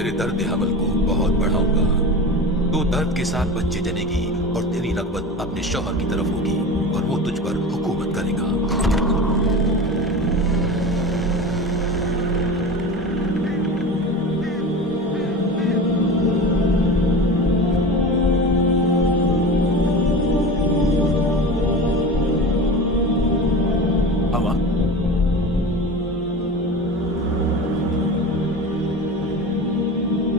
तेरे दर्द हमल को बहुत बढ़ाऊंगा। तू दर्द के साथ बच्चे जनेगी और तेरी रग़बत अपने शौहर की तरफ होगी और वो तुझ पर हुकूमत करेगा। हवा,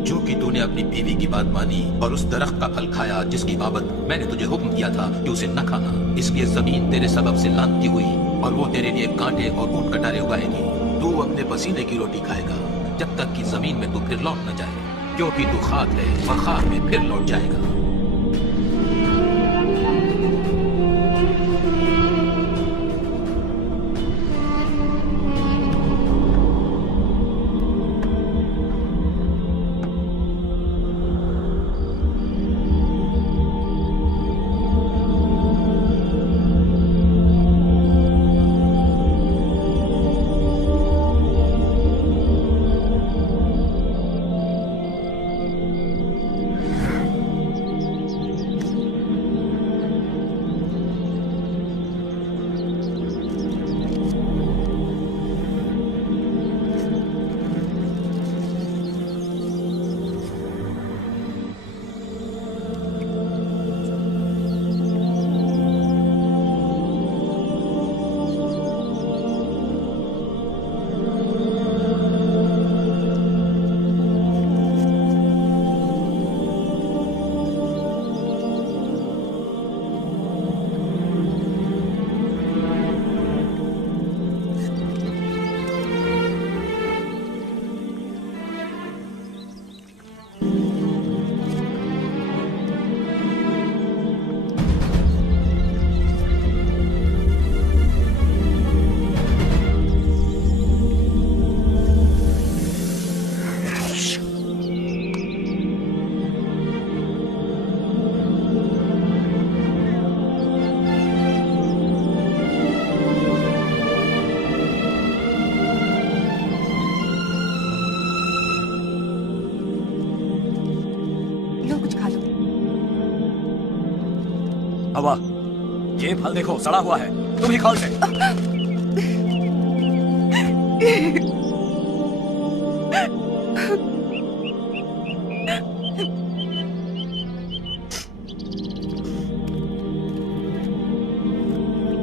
क्योंकि तूने अपनी बीवी की बात मानी और उस दरख्त का फल खाया जिसकी बाबत मैंने तुझे हुक्म दिया था कि उसे न खाना, इसलिए जमीन तेरे सबब से लानती हुई और वो तेरे लिए कांटे और ऊंट कटारे उगाएगी। तू अपने पसीने की रोटी खाएगा जब तक कि जमीन में तू फिर लौट न जाए, क्योंकि तू खाक है और खाक में फिर लौट जाएगा। हवा, ये फल देखो, सड़ा हुआ है, तुम ही खाओ इसे।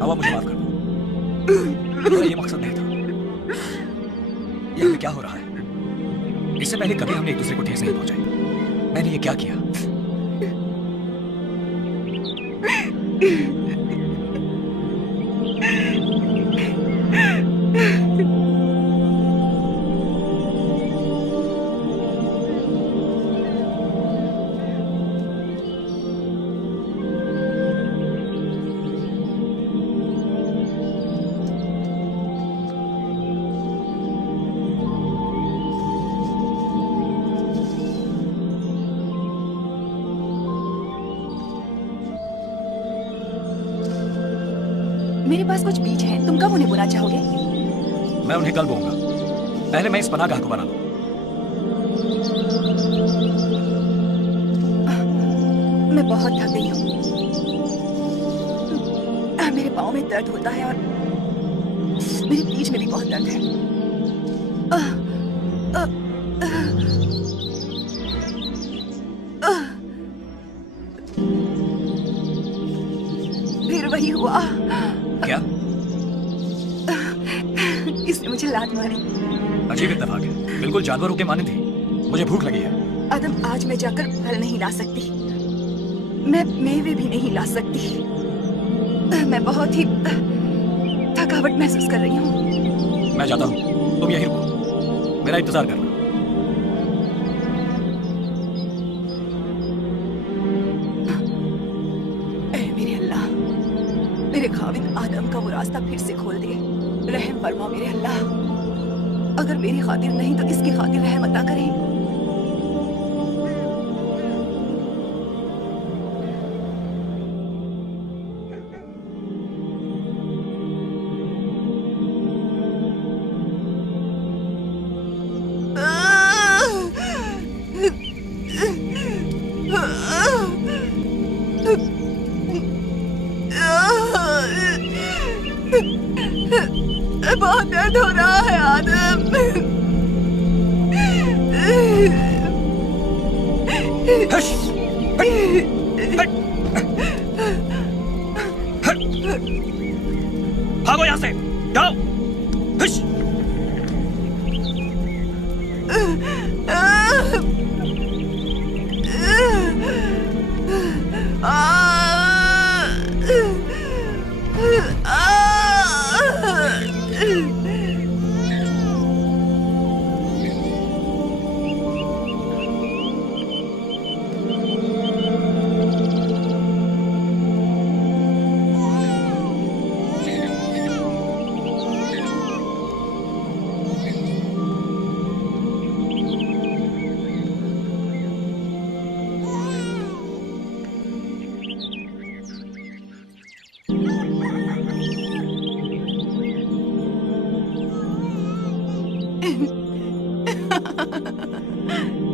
हवा, मुझे माफ कर दो, मेरा ये मकसद नहीं था। ये हमें क्या हो रहा है? इससे पहले कभी हमने एक दूसरे को ठेस नहीं पहुंचाई। मैंने ये क्या किया? मेरे पास कुछ बीज हैं, तुम कब उन्हें बोना चाहोगे? मैं उन्हें कल बोऊंगा, पहले मैं इस पनाहगाह को बना लूं। मैं बहुत थक गई हूँ। मेरे पाँव में दर्द होता है और मेरे पीठ में भी बहुत दर्द है। फिर वही हुआ। क्या? इसने मुझे लात मारी। अजीब इत्तेफाक है, बिल्कुल जानवरों के माने थी। मुझे भूख लगी है। अदम, आज मैं जाकर फल नहीं ला सकती, मैं मेवे भी नहीं ला सकती। मैं बहुत ही थकावट महसूस कर रही हूँ। मैं जाता हूँ, तुम यहीं रुको, मेरा इंतजार करना। ऐ मेरे अल्लाह, मेरे खाविंद आदम का वो रास्ता फिर से खोल दे। रहम फरमा मेरे अल्लाह, अगर मेरी खातिर नहीं तो इसकी खातिर रहम अता करें। बहुत दर्द हो रहा है आदम। हश! भागो यहाँ से, जाओ। हश!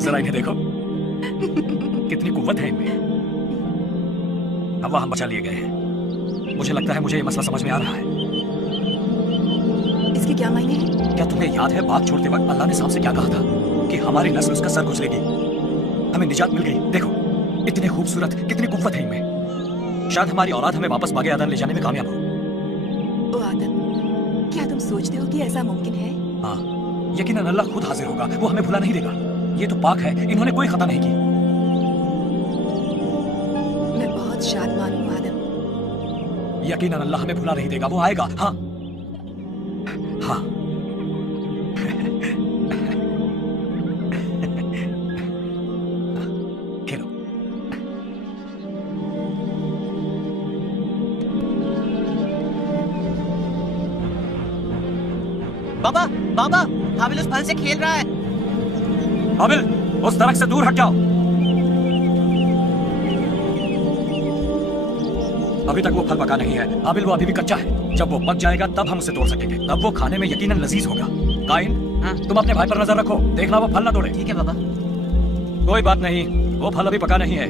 जरा इन्हें देखो, कितनी कुव्वत है इनमें। हवा हम बचा लिए गए हैं। मुझे लगता है मुझे ये मसला समझ में आ रहा है। इसके क्या मायने हैं? क्या तुम्हें याद है बाग छोड़ते वक्त अल्लाह ने सांप से क्या कहा था कि हमारी नस्ल उसका सर गुजरेगी। हमें निजात मिल गई। देखो इतने खूबसूरत, कितनी कुव्वत है इनमें। शायद हमारी औलाद हमें वापस बागे आदम ले जाने में कामयाब हो। ओ आदम, क्या तुम सोचते हो कि ऐसा मुमकिन है? हाँ, यकीनन अल्लाह खुद हाजिर होगा। वो हमें भुला नहीं देगा। ये तो पाक है, इन्होंने कोई खता नहीं की। मैं बहुत शादमान हूँ आदम। यकीनन अल्लाह हमें भुला नहीं देगा। वो आएगा। हाँ हाँ। खेलो। बाबा बाबा, हाबिल उस फल से खेल रहा है। हाबिल, उस दरख्त से दूर हट जाओ। अभी तक वो फल पका नहीं है। हाबिल, वो अभी भी कच्चा है। जब वो पक जाएगा तब हम उसे तोड़ सकेंगे। तब वो खाने में यकीनन लजीज होगा। काइन, हाँ? तुम अपने भाई पर नजर रखो, देखना वो फल ना तोड़े। ठीक है बाबा। कोई बात नहीं, वो फल अभी पका नहीं है।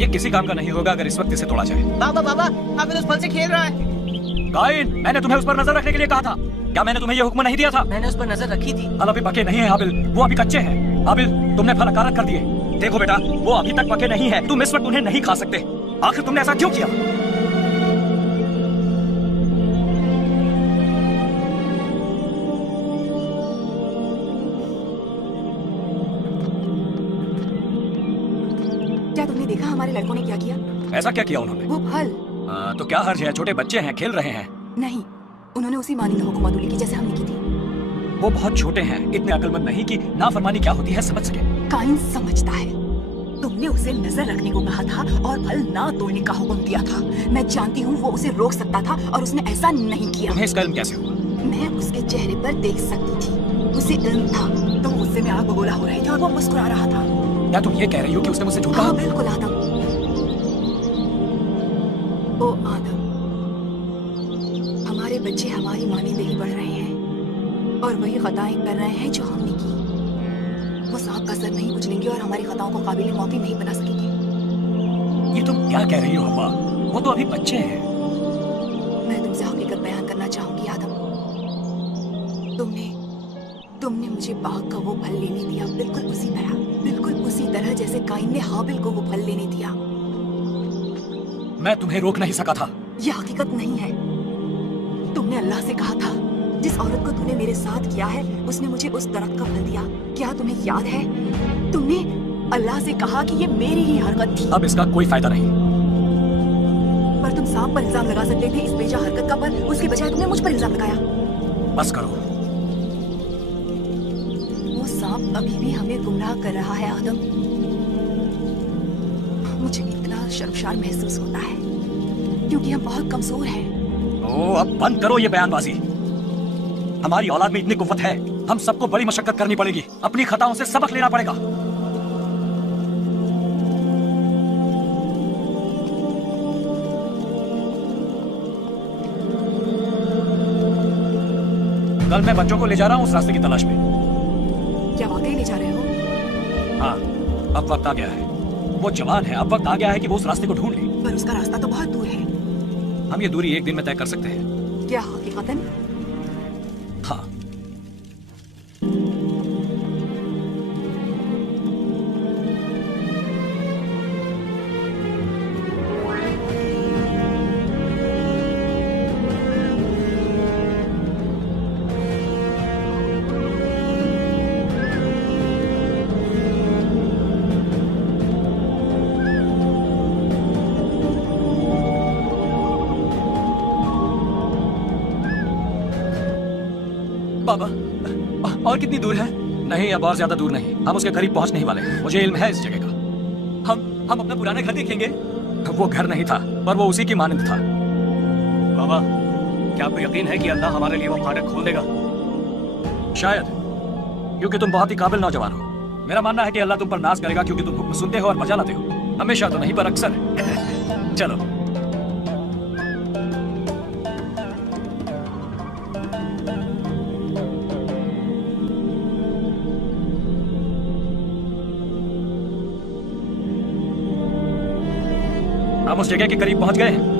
ये किसी काम का नहीं होगा अगर इस वक्त इसे तोड़ा जाए। बाबा बाबा, हाबिल उस फल से खेल रहा है। काइन, मैंने तुम्हें उस पर नजर रखने के लिए कहा था। क्या मैंने तुम्हें ये हुक्म नहीं दिया था? मैंने उस पर नजर रखी थी। फल अभी पके नहीं है हाबिल, वो अभी कच्चे हैं। हाबिल, तुमने फल अकारत कर दिए। देखो बेटा, वो अभी तक पके नहीं है। तुम इस वक्त उन्हें नहीं खा सकते। आखिर तुमने ऐसा क्यों किया? क्या तुमने देखा हमारे लड़कों ने क्या किया? ऐसा क्या किया उन्होंने? वो फल तो क्या हर्ज है? छोटे बच्चे हैं, खेल रहे हैं। नहीं, उन्होंने उसी मानिंदा हुकूमत की जैसे हमने की थी। वो बहुत छोटे हैं, इतने अक्लमंद नहीं कि नाफरमानी क्या होती है समझ सके। काइन समझता है। तुमने उसे नजर रखने को कहा था और फल ना तोड़ने का हुक्म दिया था। मैं जानती हूँ वो उसे रोक सकता था और उसने ऐसा नहीं किया। तुम्हें इसका इल्म कैसे हुआ? मैं उसके चेहरे पर देख सकती थी, उसे इल्म था। तुम मुझसे में आग बबूला हो रहे थे और वो मुस्कुरा रहा था। क्या तुम ये कह रही हो कि उसने मुझसे झूठ कहा? हाँ बिल्कुल आदम। ओ आदम, हमारे बच्चे हमारी मानिंदगी बढ़ रहे हैं और वही खताएं कर रहे हैं जो हमने की। वो सांप का सर नहीं कुचलेंगे और हमारी खताओं को काबिल मौती नहीं बना सकेंगे। ये तुम क्या कह रही हो हवा? वो तो अभी बच्चे हैं। मैं तुमसे हकीकत बयान करना चाहूंगी आदम। तुमने मुझे बाग का वो फल लेने दिया, बिल्कुल उसी तरह जैसे काइन ने हाबिल को वो फल लेने दिया। मैं तुम्हें रोक नहीं सका था। ये हकीकत नहीं है। तुमने अल्लाह से कहा था, जिस औरत को तूने मेरे साथ किया है उसने मुझे उस दरख्त का फल दिया। क्या तुम्हें याद है? तुमने अल्लाह से कहा कि ये मेरी ही हरकत थी। अब इसका कोई फायदा नहीं। पर तुम सांप पर इल्जाम लगा सकते थे इस बेजा हरकत का, पर उसके बजाय तुमने मुझ पर इल्जाम लगाया। बस करो। वो सांप अभी भी हमें गुमराह कर रहा है आदम। मुझे इतना शर्मसार महसूस होता है क्योंकि हम बहुत कमजोर हैं। अब बंद करो ये बयानबाजी। हमारी औलाद में इतनी कुव्वत है, हम सबको बड़ी मशक्कत करनी पड़ेगी। अपनी खताओं से सबक लेना पड़ेगा। कल मैं बच्चों को ले जा रहा हूँ उस रास्ते की तलाश में। क्या वाकई ले जा रहे हो? हाँ, अब वक्त आ गया है। वो जवान है, अब वक्त आ गया है कि वो उस रास्ते को ढूंढ ले। पर उसका रास्ता तो बहुत दूर है। हम ये दूरी एक दिन में तय कर सकते हैं। क्या हकीकतन? हाँ। बाबा, और कितनी दूर है? नहीं, अब और ज्यादा दूर नहीं। हम उसके करीब पहुंच नहीं वाले। मुझे इल्म है इस जगह का। हम अपना पुराना घर देखेंगे। वो घर नहीं था, पर वो उसी की मानंद था। बाबा, क्या आपको यकीन है कि अल्लाह हमारे लिए वो फाटक खोल देगा? शायद, क्योंकि तुम बहुत ही काबिल नौजवान हो। मेरा मानना है कि अल्लाह तुम पर नाज करेगा क्योंकि तुम हुक्म सुनते हो और मजा लाते हो। हमेशा तो नहीं, पर अक्सर। चलो। हम उस जगह के करीब पहुंच गए हैं।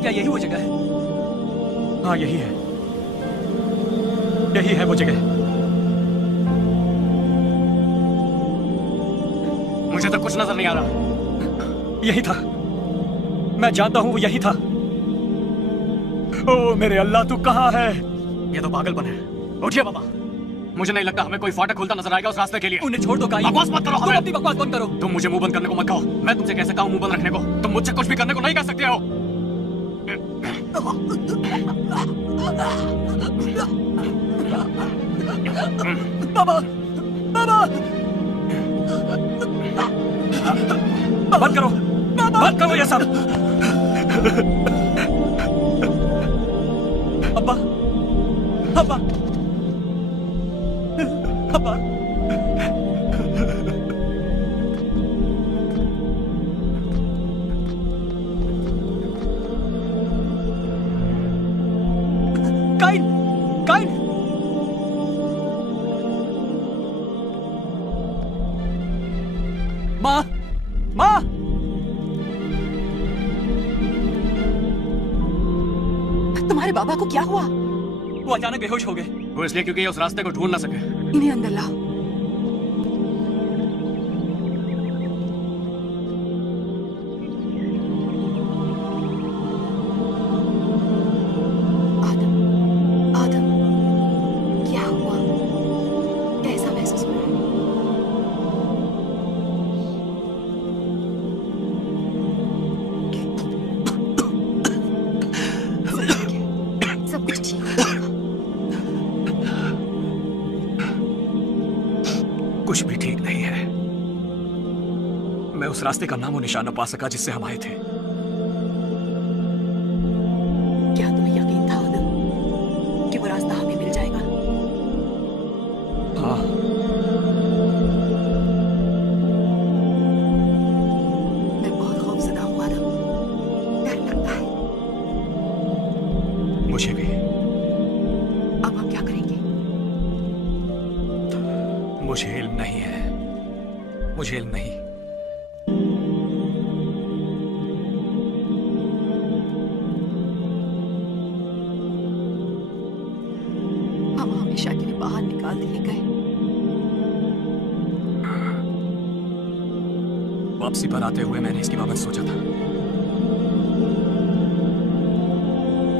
क्या यही वो जगह है? हाँ, यही है। यही है वो जगह। मुझे तो कुछ नजर नहीं आ रहा। यही था। मैं जानता हूं वो यही था। ओ मेरे अल्लाह, तू कहां है? ये तो पागलपन है। उठिए बाबा। मुझे नहीं लगता हमें कोई फाटक खुलता नजर आएगा उस रास्ते के लिए। उन्हें छोड़ दो। बकवास मत करो। तुम अपनी बकवास बंद करो। तुम मुझे मुंह बंद करने को मत कहो। मैं तुमसे कैसे कहूं मुंह बंद रखने को? तुम मुझसे कुछ भी करने को नहीं कह सकते हो। बाबा, बाबा, बंद करो, बंद करो ये सब। अब्बा, अब्बा, अब्बा। काइन, काइन। माँ, माँ। तुम्हारे बाबा को क्या हुआ? वो अचानक बेहोश हो गए। वो इसलिए क्योंकि ये उस रास्ते को ढूंढ ना सके। इन्हें अंदर लाओ। आदम, आदम, क्या हुआ? कैसा महसूस हो रहा है? सब कुछ ठीक है। कुछ भी ठीक नहीं है। मैं उस रास्ते का नामो निशान न पा सका जिससे हम आए थे। क्या तुम्हें यकीन था आदम कि वो रास्ता हमें मिल जाएगा? हाँ, मैं बहुत खौफजदा हूँ आदम। डर लगता है। मुझे भी। अब हम क्या करेंगे? मुझे इल्म नहीं है। मुझे इल्म नहीं। हम हमेशा के लिए बाहर निकाल दिए गए। वापसी पर आते हुए मैंने इसकी बाबत सोचा था।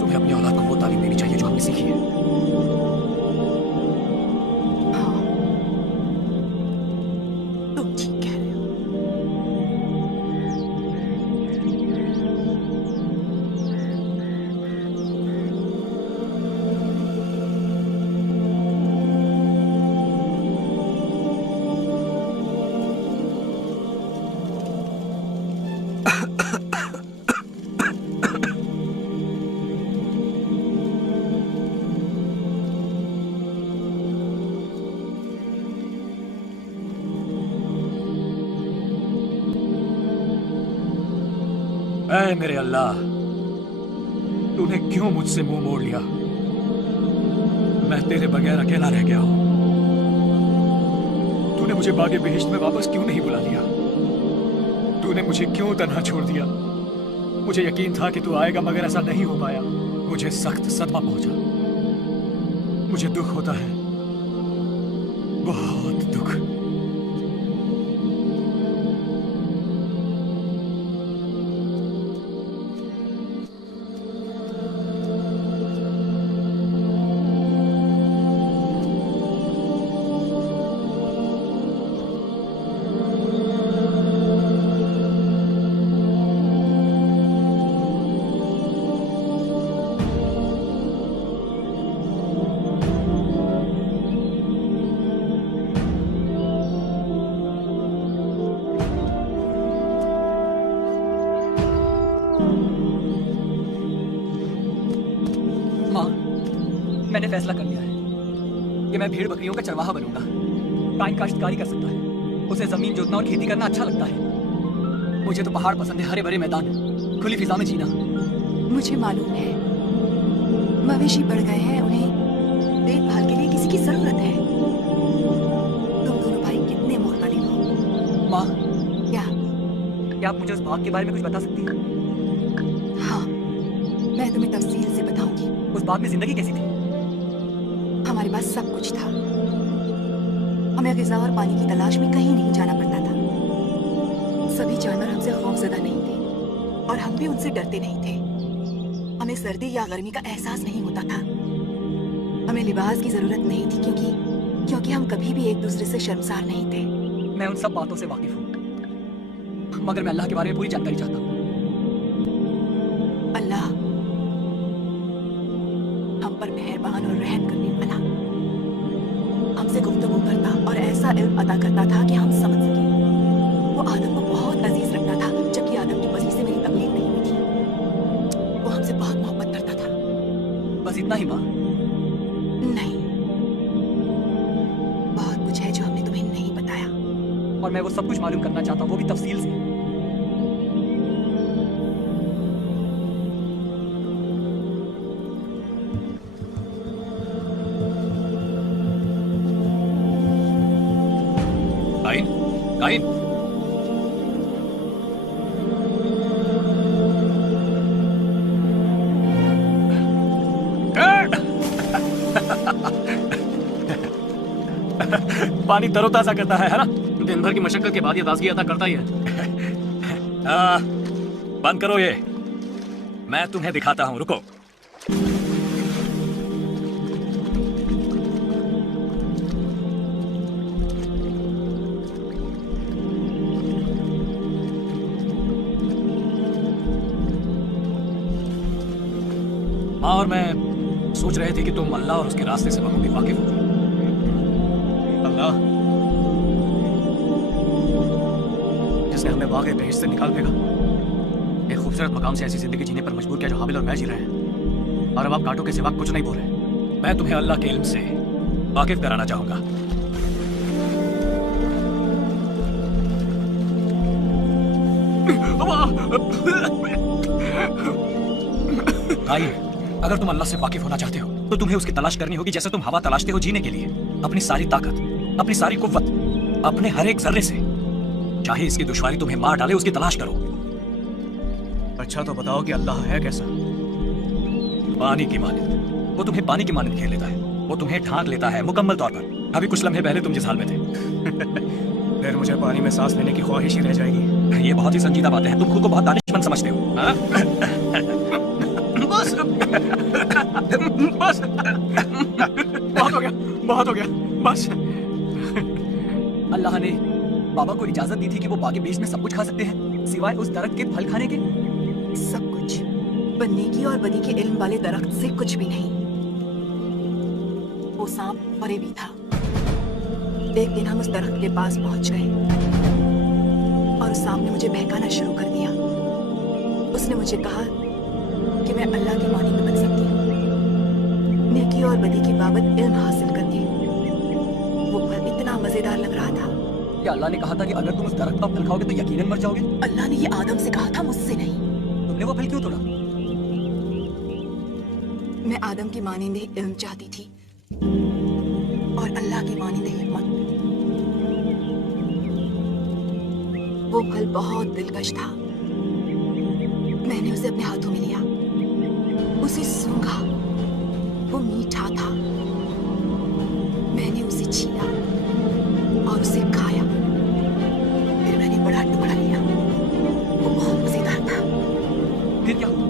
तुम्हें अपनी औलाद को वो तालीम देनी चाहिए जो हमने सीखी है। हाँ, तुम ठीक कह रहे हो। ऐ मेरे अल्लाह, तूने क्यों मुझसे मुंह मोड़ लिया? मैं तेरे बगैर अकेला रह गया हूं। तूने मुझे बागे बेहिश्त में वापस क्यों नहीं बुला लिया? तूने मुझे क्यों तन्हा छोड़ दिया? मुझे यकीन था कि तू आएगा, मगर ऐसा नहीं हो पाया। मुझे सख्त सदमा पहुंचा। मुझे दुख होता है, बहुत दुख। माँ, मैंने फैसला कर लिया है कि मैं भेड़ बकरियों का चरवाहा बनूंगा। काइन काश्तकारी कर सकता है, उसे जमीन जोतना और खेती करना अच्छा लगता है। मुझे तो पहाड़ पसंद है, हरे भरे मैदान, खुली फिजा में जीना। मुझे मालूम है, मवेशी बढ़ गए हैं, उन्हें देखभाल के लिए किसी की जरूरत है। तुम दोनों भाई कितने मुख्तलिफ हो। माँ, क्या आप मुझे उस बाग के बारे में कुछ बता सकती हैं? हाँ, मैं तुम्हें तफसील से बताऊंगी। उस बाग में जिंदगी कैसी थी? हमारे पास सब कुछ था। हमें ग़िज़ा और पानी की तलाश में कहीं नहीं जाना पड़ता था। सभी जानवर हमसे खौफज़दा नहीं थे और हम भी उनसे डरते नहीं थे। हमें सर्दी या गर्मी का एहसास नहीं होता था। हमें लिबास की जरूरत नहीं थी, क्योंकि हम कभी भी एक दूसरे से शर्मसार नहीं थे। मैं उन सब बातों से वाकिफ हूँ, मगर मैं अल्लाह के बारे में पूरी जानकारी चाहता हूँ। अल्लाह हम पर मेहरबान और रहम करने वाला, हमसे गुफ्तगू करता और ऐसा इल्म अता करता था कि हम समझ सके। वो आदम को बहुत अजीज रखता था, जबकि आदम की वजह से मेरी तकलीफ नहीं हुई थी। वो हमसे बहुत मोहब्बत करता था। बस इतना ही माँ? नहीं, बहुत कुछ है जो हमने तुम्हें नहीं बताया। और मैं वो सब कुछ मालूम करना चाहता हूँ, वो भी तफसील से। काइन, काइन, पानी तरोताजा करता है ना? दिन भर की मशक्कत के बाद ये ताजगी अता करता ही है। बंद करो ये, मैं तुम्हें दिखाता हूं, रुको। माँ और मैं सोच रहे थे कि तुम अल्लाह और उसके रास्ते से बखूबी वाकिफ हो। अल्लाह जिसने हमें बाग़े बेहिश्त से निकाल फेंका, एक खूबसूरत मकाम से ऐसी जिंदगी जीने पर मजबूर किया जो हाबिल और मैं जी रहे हैं, और अब आप कांटों के सिवा कुछ नहीं बोल रहे। मैं तुम्हें अल्लाह के इल्म से वाकिफ कराना चाहूंगा। काइन, अगर तुम अल्लाह से वाकिफ होना चाहते हो तो तुम्हें उसकी तलाश करनी होगी जैसे तुम हवा तलाशते हो जीने के लिए। अपनी सारी ताकत, अपनी सारी कुव्वत, अपने हर एक जर्रे से, चाहे इसकी दुश्वारी तुम्हें मार डाले, उसकी तलाश करो। अच्छा तो बताओ कि अल्लाह है कैसा? पानी की मानिंद। वो तुम्हें पानी की मानिंद घेर लेता है, वो तुम्हें ढांक लेता है मुकम्मल तौर पर। अभी कुछ लम्हे पहले तुम जिस हाल में थे। फिर मुझे पानी में सांस लेने की ख्वाहिश ही रह जाएगी। ये बहुत ही संजीदा बातें हैं, तुम खुद को बहुत दानिशमंद समझते हो। हाँ? बस बस बहुत हो गया, बहुत हो गया, बस। अल्लाह ने बाबा को इजाजत दी थी कि वो बागे बेश में सब कुछ खा सकते हैं सिवाय उस दरख्त के फल खाने के। सब कुछ, पर नेकी और बदी के इल्म वाले दरख्त से कुछ भी नहीं। वो सांप परे भी था। एक दिन हम उस दरख्त के पास पहुंच गए और उस सांप ने मुझे बहकाना शुरू कर दिया। उसने मुझे कहा कि मैं अल्लाह की मानी में बन सकती हूँ, नेकी और बदी की बाबत इल्म हासिल करके। वो फल इतना मजेदार लग रहा था। क्या अल्लाह ने कहा था कि अगर तुम उस दरख्त का फल खाओगे तो यकीनन मर जाओगे? अल्लाह ने ये आदम से कहा था, मुझसे नहीं। तुमने तुमने वो फल क्यों तोड़ा? मैं आदम की मानिंद ही इल्म चाहती थी और अल्लाह की मानिंद हिम्मत। वो फल बहुत दिलकश था। मैंने उसे अपने हाथों में लिया, उसे सूंघा, वो मीठा था। मैंने उसे छीना और उसे खाया। फिर मैंने बड़ा टुकड़ा लिया, वो बहुत मजेदार था। फिर क्या हुआ?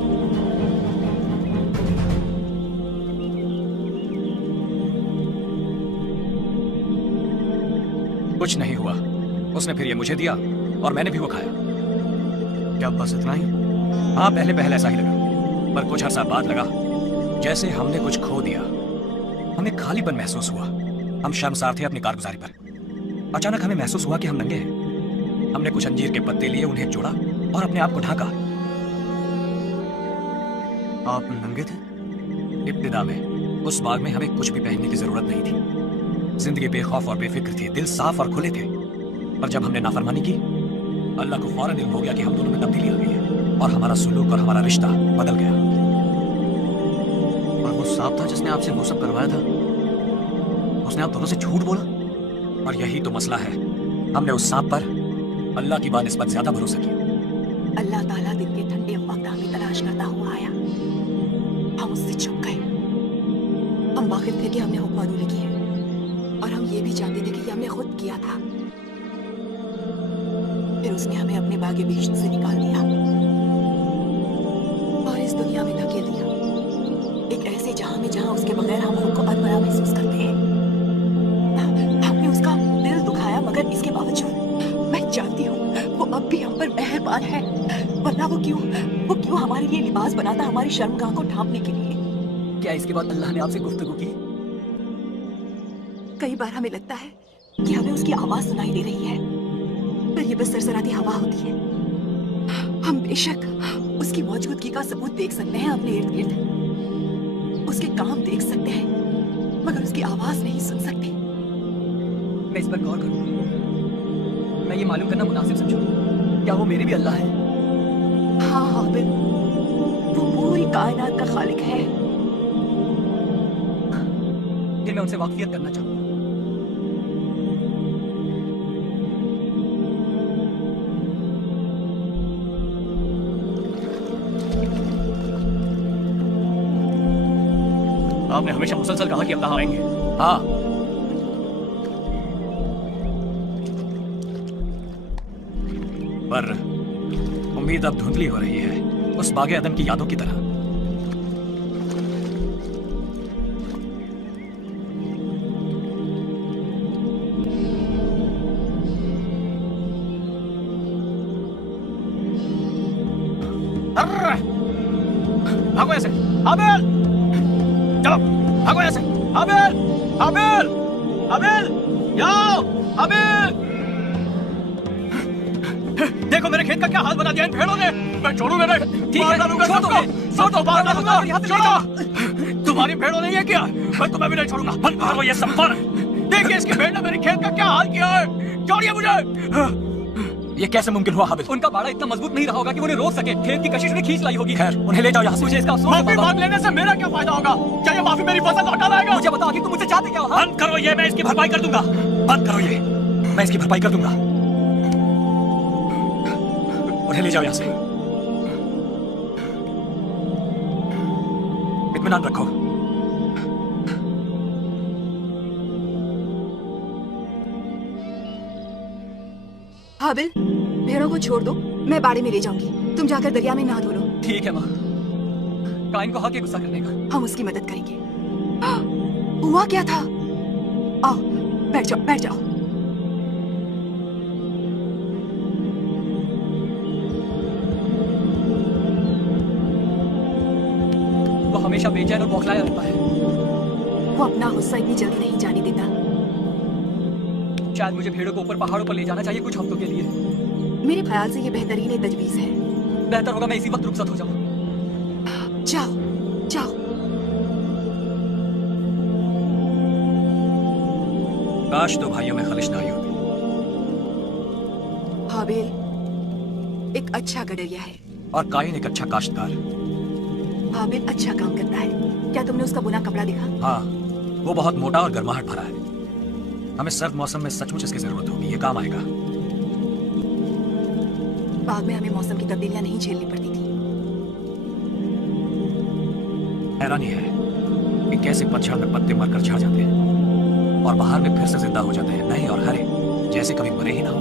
कुछ नहीं हुआ। उसने फिर ये मुझे दिया और मैंने भी वो खाया। क्या बस इतना ही? हाँ, पहले पहले ऐसा ही लगा, पर कुछ अर्सा बाद लगा जैसे हमने कुछ खो दिया। हमें खालीपन महसूस हुआ। हम शर्मसार थे अपनी कारगुजारी पर। अचानक हमें महसूस हुआ कि हम नंगे हैं। हमने कुछ अंजीर के पत्ते लिए, उन्हें जोड़ा और अपने आप को ढांका। आप नंगे थे? इब्तिदा में उस बाग में हमें कुछ भी पहनने की जरूरत नहीं थी। जिंदगी बेखौफ और बेफिक्र थी, दिल साफ और खुले थे। पर जब हमने नाफरमानी की, अल्लाह को फौरन इल्म हो गया कि हम दोनों में तब्दीली आ गई है और हमारा सुलूक और हमारा रिश्ता बदल गया। और वो सांप था जिसने आपसे वो सब करवाया था, उसने आप दोनों से झूठ बोला? और यही तो मसला है। हमने उस सांप पर अल्लाह की बानिस्बत ज्यादा भरोसा किया। अल्लाह ताला दिन के ठंडे वक्त हमें तलाश करता हुआ आया। हम उससे छुप गए। हम वाकिफ थे कि हमने हुक्म अदूली की है और हम ये भी जानते थे कि ये हमने खुद किया था। फिर उसने हमें अपने बागे बिहिश्त से निकाल दिया और इस दुनिया में धकेल दिया, एक ऐसे जहां में जहां उसके बगैर हम खुद को अनबरा महसूस करते हैं। हमने उसका दिल दुखाया, मगर इसके बावजूद मैं जानती हूँ वो अब भी हम पर मेहरबान है। वरना वो क्यों हमारे लिए लिबास बनाता, हमारी शर्मगाह को ढांपने के लिए। क्या इसके बाद अल्लाह ने आपसे गुफ्तगू की? कई बार हमें लगता है कि हमें उसकी आवाज सुनाई दे रही है, पर ये बस सरसराती हवा होती है। हम बेशक उसकी मौजूदगी का सबूत देख सकते हैं अपने इर्द गिर्द, उसके काम देख सकते हैं, मगर उसकी आवाज नहीं सुन सकते। मैं इस पर गौर करूँ। मैं ये मालूम करना मुनासिब समझूं, क्या वो मेरे भी अल्लाह है? हाँ हाबिल, वो पूरी कायनात का खालिक है। फिर मैं उनसे वाकफियत करना चाहूँ। आपने हमेशा मुसलसल कहा कि अल्लाह आएंगे। हाँ, पर उम्मीद अब धुंधली हो रही है, उस बागे अदन की यादों की तरह। भागो ऐसे, हाबिल! चलो, भागो ऐसे, हाबिल! हाबिल! हाबिल! जाओ, हाबिल! देखो मेरे खेत का क्या हाल बना दिया इन भेड़ों ने। मैं छोड़ूंगा नहीं, ठीक है, मार डालूंगा छोड़ दो सबको। मुझे। छोड़ो, मार डालूंगा, यहाँ से छोड़ो। तुम्हारी भेड़ों ने ये किया, मैं तुम्हें भी नहीं छोड़ूंगा। बंद करो ये सब। देखिए इसकी भेड़ ने मेरे खेत का क्या हाल किया है। छोड़िए मुझे। ये कैसे मुमकिन हुआ हाबिल? उनका बाड़ा इतना मजबूत नहीं रहा होगा कि उन्हें रोक सके। खेत की कशिश उन्हें खींच लाई होगी। खैर, उन्हें ले जाओ यहाँ से। मुझे इसका अफसोस है माफी बाबा। मांग लेने से मेरा क्या फायदा होगा? क्या ये माफी मेरी फसल लौटा लाएगा? मुझे बताओ कि तुम मुझसे चाहते क्या हो? हाँ? बंद करो ये, मैं इसकी भरपाई कर दूंगा। बंद करो ये, मैं इसकी भरपाई कर दूंगा। उन्हें ले जाओ यहाँ से। इत्मीनान रखो। हाबिल, भेड़ों को छोड़ दो, मैं बाड़े में ले जाऊंगी। तुम जाकर दरिया में नहा धो लो। ठीक है माँ। काइन को हक है गुस्सा करने का। हम उसकी मदद करेंगे। हुआ क्या था? आओ, बैठ जाओ, बैठ जाओ। वो हमेशा बेचैन और बौखलाया रहता है। वो अपना गुस्सा इतनी जल्दी नहीं जाने देता। शायद मुझे भेड़ों को ऊपर पहाड़ों पर ले जाना चाहिए कुछ हफ्तों के लिए। मेरे ख्याल से ये बेहतरीन तजवीज है। बेहतर होगा मैं इसी वक्त रुखसत हो जाऊं। जाओ, जाओ। काश दो भाइयों में खलिश ना आई होती। हाबिल एक अच्छा गडरिया है। और काइन एक अच्छा काश्तकार। हाबिल अच्छा काम करता है। क्या तुमने उसका बुना कपड़ा देखा? हाँ, वो बहुत मोटा और गर्माहट भरा है। हमें सर्द मौसम में सचमुच इसकी जरूरत होगी, ये काम आएगा। बाग में हमें मौसम की तब्दीलियां नहीं झेलनी पड़ती थी। हैरानी है कि कैसे पतझड़ में पत्ते मरकर झड़ जाते हैं और बहार में फिर से जिंदा हो जाते हैं, नए और हरे, जैसे कभी मरे ही ना हो।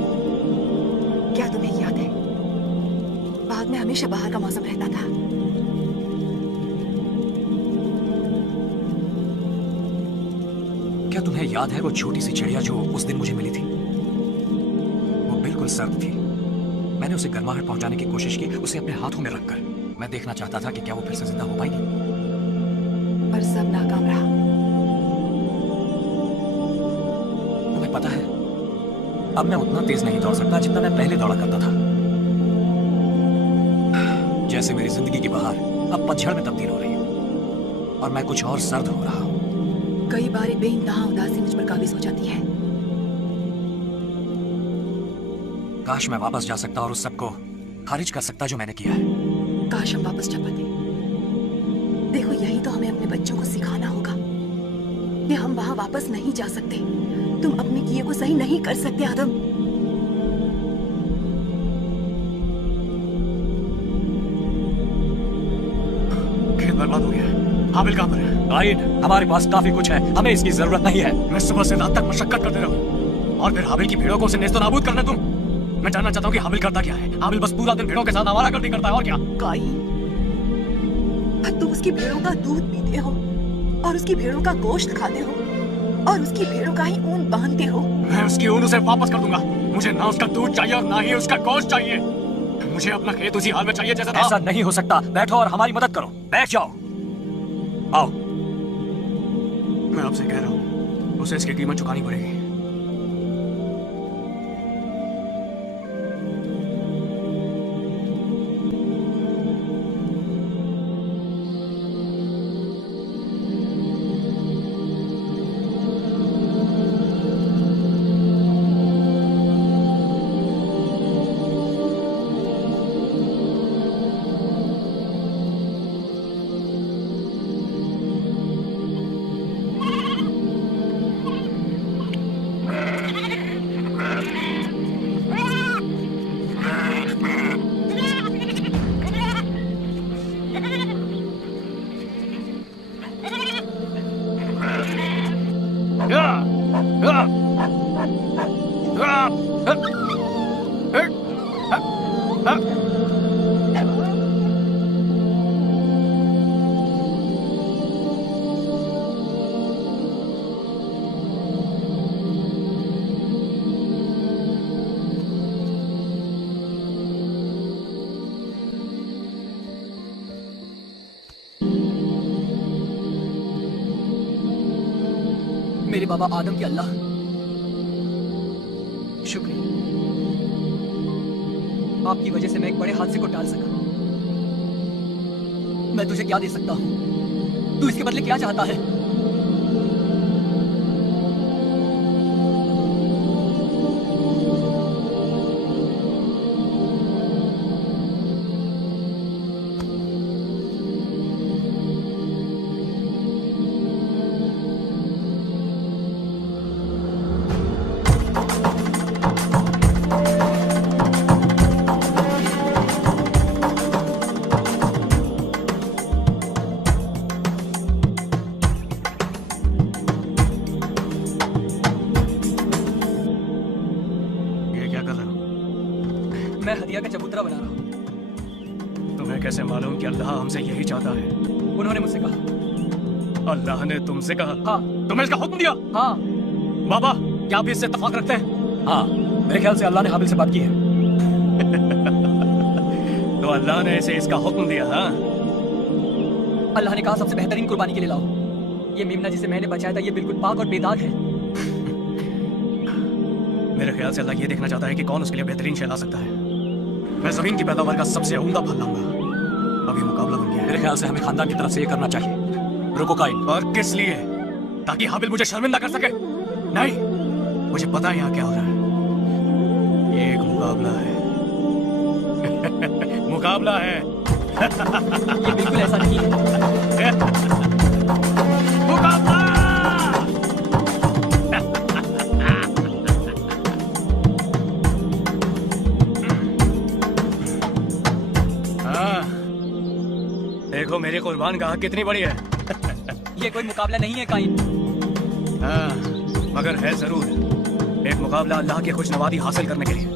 क्या तुम्हें याद है, बाग में हमेशा बाहर का मौसम रहता था। क्या तुम्हें याद है वो छोटी सी चिड़िया जो उस दिन मुझे मिली थी? वो बिल्कुल सर्द थी। मैंने उसे गर्माहट पहुंचाने की कोशिश की, उसे अपने हाथों में रखकर। मैं देखना चाहता था कि क्या वो फिर से जिंदा हो पाएगी, पर सब नाकाम रहा। तुम्हें पता है, अब मैं उतना तेज नहीं दौड़ सकता जितना मैं पहले दौड़ा करता था। जैसे मेरी जिंदगी की बहार अब पतझड़ में तब्दील हो रही है और मैं कुछ और सर्द हो रहा हूं। कई बार बेइंतहा उदासी मुझ पर काबिज हो जाती है। काश मैं वापस जा सकता और उस सब को खारिज कर सकता जो मैंने किया है। काश हम वापस जा पाते। देखो, यही तो हमें अपने बच्चों को सिखाना होगा कि हम वहां वापस नहीं जा सकते। तुम अपने किए को सही नहीं कर सकते आदम। खेत बर्बाद हो गया है। हाबिल कहाँ पर है? काइन, हमारे पास काफी कुछ है, हमें इसकी जरूरत नहीं है। मैं सुबह से रात तक मशक्कत करते रहूं और फिर हाबिल की भेड़ों को उसे नेस्तो नाबूद करना तुम। मैं जानना चाहता हूँ कि हाबिल करता क्या है। हाबिल बस पूरा दिन भेड़ों के साथ आवारागर्दी करता है और क्या। काइन, तुम उसकी भेड़ों का दूध पीते हो और उसकी भेड़ों का गोश्त खाते हो और उसकी भेड़ों का ही ऊन बांधते हो। मैं उसकी ऊन उसे वापस कर दूंगा। मुझे ना उसका दूध चाहिए और ना ही उसका गोश्त चाहिए। मुझे अपना खेत उसी हाल में चाहिए जैसा था। ऐसा नहीं हो सकता। बैठो और हमारी मदद करो। बैठ जाओ। आओ। मैं आपसे कह रहा हूँ, उसे इसकी कीमत चुकानी पड़ेगी। मेरे बाबा आदम के अल्लाह, शुक्रिया। आपकी वजह से मैं एक बड़े हादसे को टाल सका। मैं तुझे क्या दे सकता हूं? तू इसके बदले क्या चाहता है? मैं हदिया का चबूतरा बना रहा हूँ। तुम्हें कैसे मालूम कि अल्लाह हमसे यही चाहता है? उन्होंने मुझसे कहा। अल्लाह ने तुमसे कहा? हाँ। तुम्हें इसका हुक्म दिया? हाँ। बाबा, क्या आप इससे इत्तेफाक रखते हैं? हाँ, मेरे ख्याल से अल्लाह ने हाबिल से बात की है। तो अल्लाह ने इसे इसका हुक्म दिया। हाँ, अल्लाह ने कहा सबसे बेहतरीन कुर्बानी के लिए लाओ। ये मेमना जिसे मैंने बचाया था, ये बिल्कुल पाक और बेदाग है। मेरे ख्याल से अल्लाह ये देखना चाहता है कि कौन उसके लिए बेहतरीन शय ला सकता है। मैं जमीन की पैदावार का सबसे उम्दा फल लाऊंगा। अभी मुकाबला बन गया है। मेरे ख्याल से हमें खानदान की तरफ से ये करना चाहिए। रुको काइन। और किस लिए? ताकि हाबिल मुझे शर्मिंदा कर सके? नहीं, मुझे पता है यहाँ क्या हो रहा है। ये एक मुकाबला है। मुकाबला है। ये बिल्कुल ऐसा नहीं है। मुकाबला। हाँ, देखो मेरी कुर्बान गाह कितनी बड़ी है। ये कोई मुकाबला नहीं है काइन। हाँ, मगर है जरूर एक मुकाबला अल्लाह की खुशनवादी हासिल करने के लिए।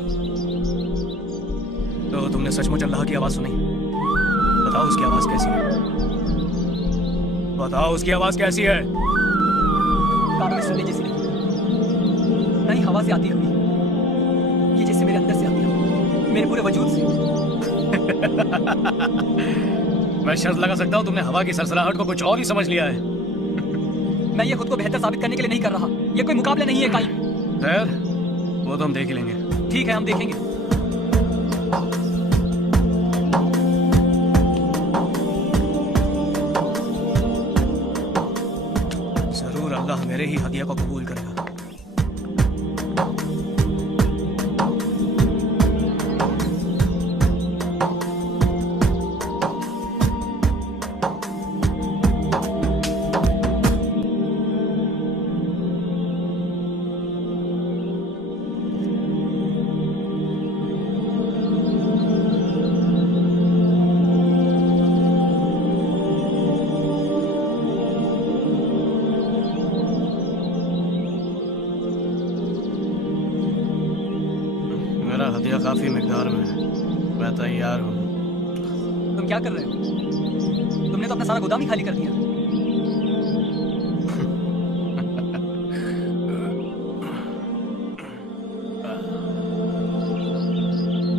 तो तुमने सचमुच अल्लाह की आवाज सुनी? बताओ उसकी आवाज कैसी है? बताओ उसकी आवाज कैसी है? कानों में सुनने जैसी नहीं, नहीं हवा से आती हुई, ये जैसे मेरे अंदर से आती हो, मेरे पूरे वजूद से। मैं शर्त लगा सकता हूँ तुमने हवा की सरसराहट को कुछ और ही समझ लिया है। मैं ये खुद को बेहतर साबित करने के लिए नहीं कर रहा। ये कोई मुकाबला नहीं है काइन। खैर, वो तो हम देख ही लेंगे। ठीक है, हम देखेंगे। जरूर अल्लाह मेरे ही हदिया को कबूल करेगा। मेरा हदिया काफी मिकदार में है, मैं तैयार हूँ। तुम क्या कर रहे हो? तुमने तो अपना सारा गोदाम ही खाली कर दिया।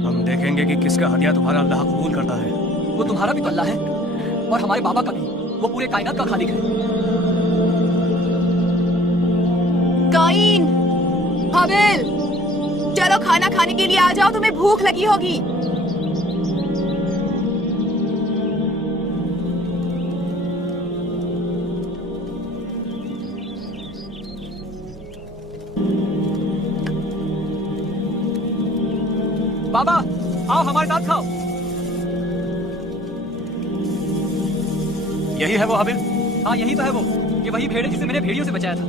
हम देखेंगे कि किसका हदिया तुम्हारा अल्लाह कबूल करता है। वो तुम्हारा भी तो अल्लाह है और हमारे बाबा का भी। वो पूरे कायनात का खालिक है। काइन, हाबिल, चलो खाना खाने के लिए आ जाओ, तुम्हें भूख लगी होगी। बाबा, आओ हमारे साथ खाओ। यही है वो हाबिल? हाँ, यही तो है वो। ये वही भेड़ है जिसे मैंने भेड़ियों से बचाया था।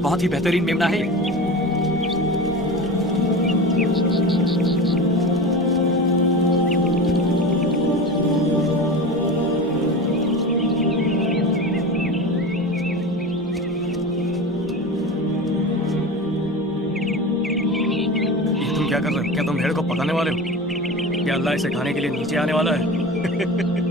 बहुत ही बेहतरीन मेमना है ये। तुम क्या कर रहे हो? क्या तुम भेड़ को पकाने वाले हो? क्या अल्लाह इसे खाने के लिए नीचे आने वाला है?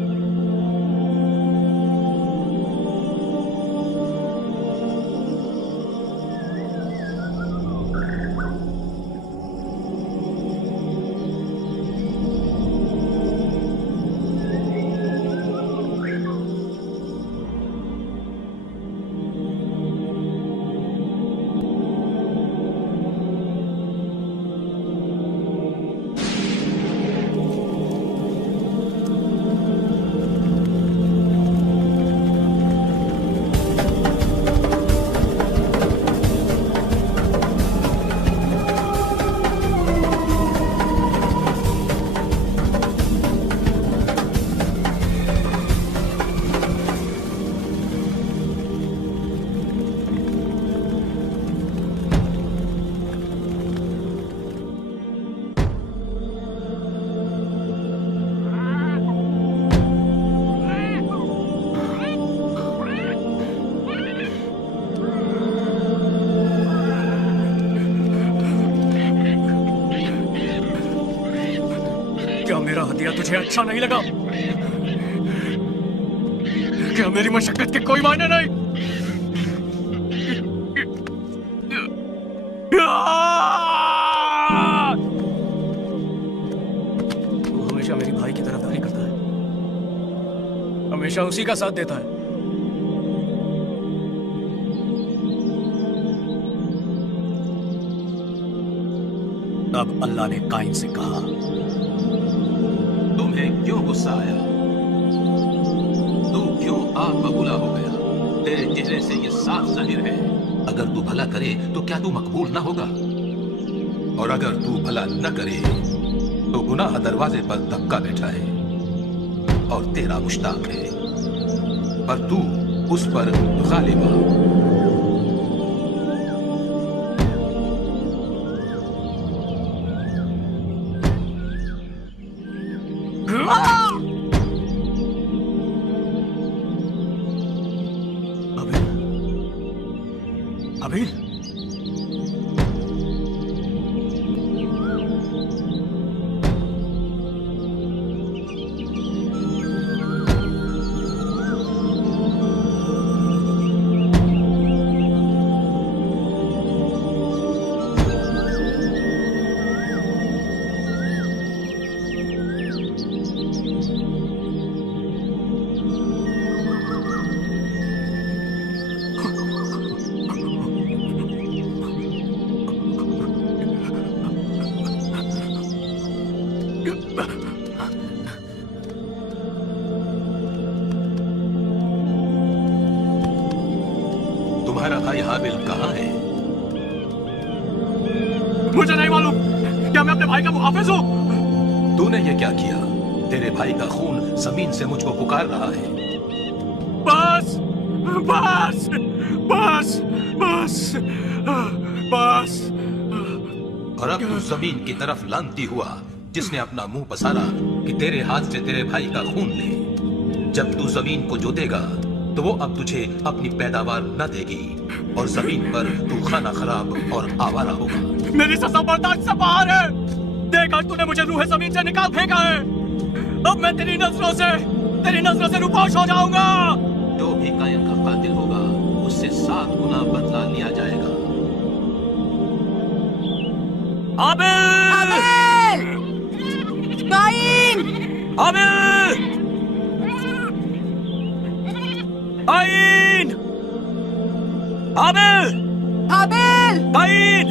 क्या मेरा हदिया तुझे अच्छा नहीं लगा? क्या मेरी मशक्कत के कोई मायने नहीं? वो हमेशा मेरी भाई की तरफदारी करता है, हमेशा उसी का साथ देता है। तब अल्लाह ने काइन से कहा, तुम्हें क्यों गुस्सा आया? तू क्यों आग बबूला हो गया? तेरे चेहरे से ये साफ जाहिर है, अगर तू भला करे तो क्या तू मकबूल ना होगा? और अगर तू भला न करे तो गुनाह दरवाजे पर धक्का बैठा है और तेरा मुश्ताक है, पर तू उस पर गालिब आ। अबीर, तुम्हारा भाई हाबिल कहाँ है? मुझे नहीं मालूम। क्या मैं अपने भाई का मुहाफिज हूँ? तूने ये क्या किया? तेरे भाई का खून जमीन से मुझको पुकार रहा है। बस बस बस बस बस। और अब तू जमीन की तरफ लानती हुआ जिसने अपना मुंह पसारा कि तेरे हाथ से तेरे भाई का खून ले। जब तू जमीन को जोतेगा तो वो अब तुझे अपनी पैदावार न देगी और जमीन पर तू खाना खराब और आवारा होगा। मेरी सजा बर्दाश्त से बाहर है। देख, आज तूने मुझे रूह जमीन से निकाल फेंका है। अब मैं तेरी नजरों से रूपोश हो जाऊंगा। जो भी कायन का कातिल होगा उससे 7 गुना बदला लिया जाएगा। आबिल! काइन! आबिल! आइन! आबिल! हाबिल! आइन!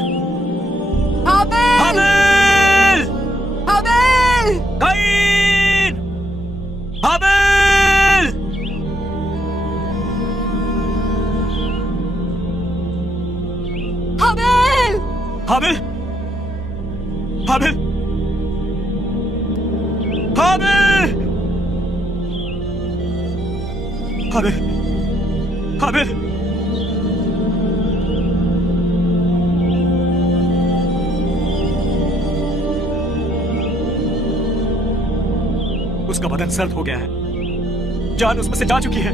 हाबिल! आबिल! हाबिल! आइन! आबिल! हाबिल! हाबिल! हाबिल! हाबिल! हाबिल! हाबिल! उसका बदन सर्द हो गया है, जान उसमें से जा चुकी है।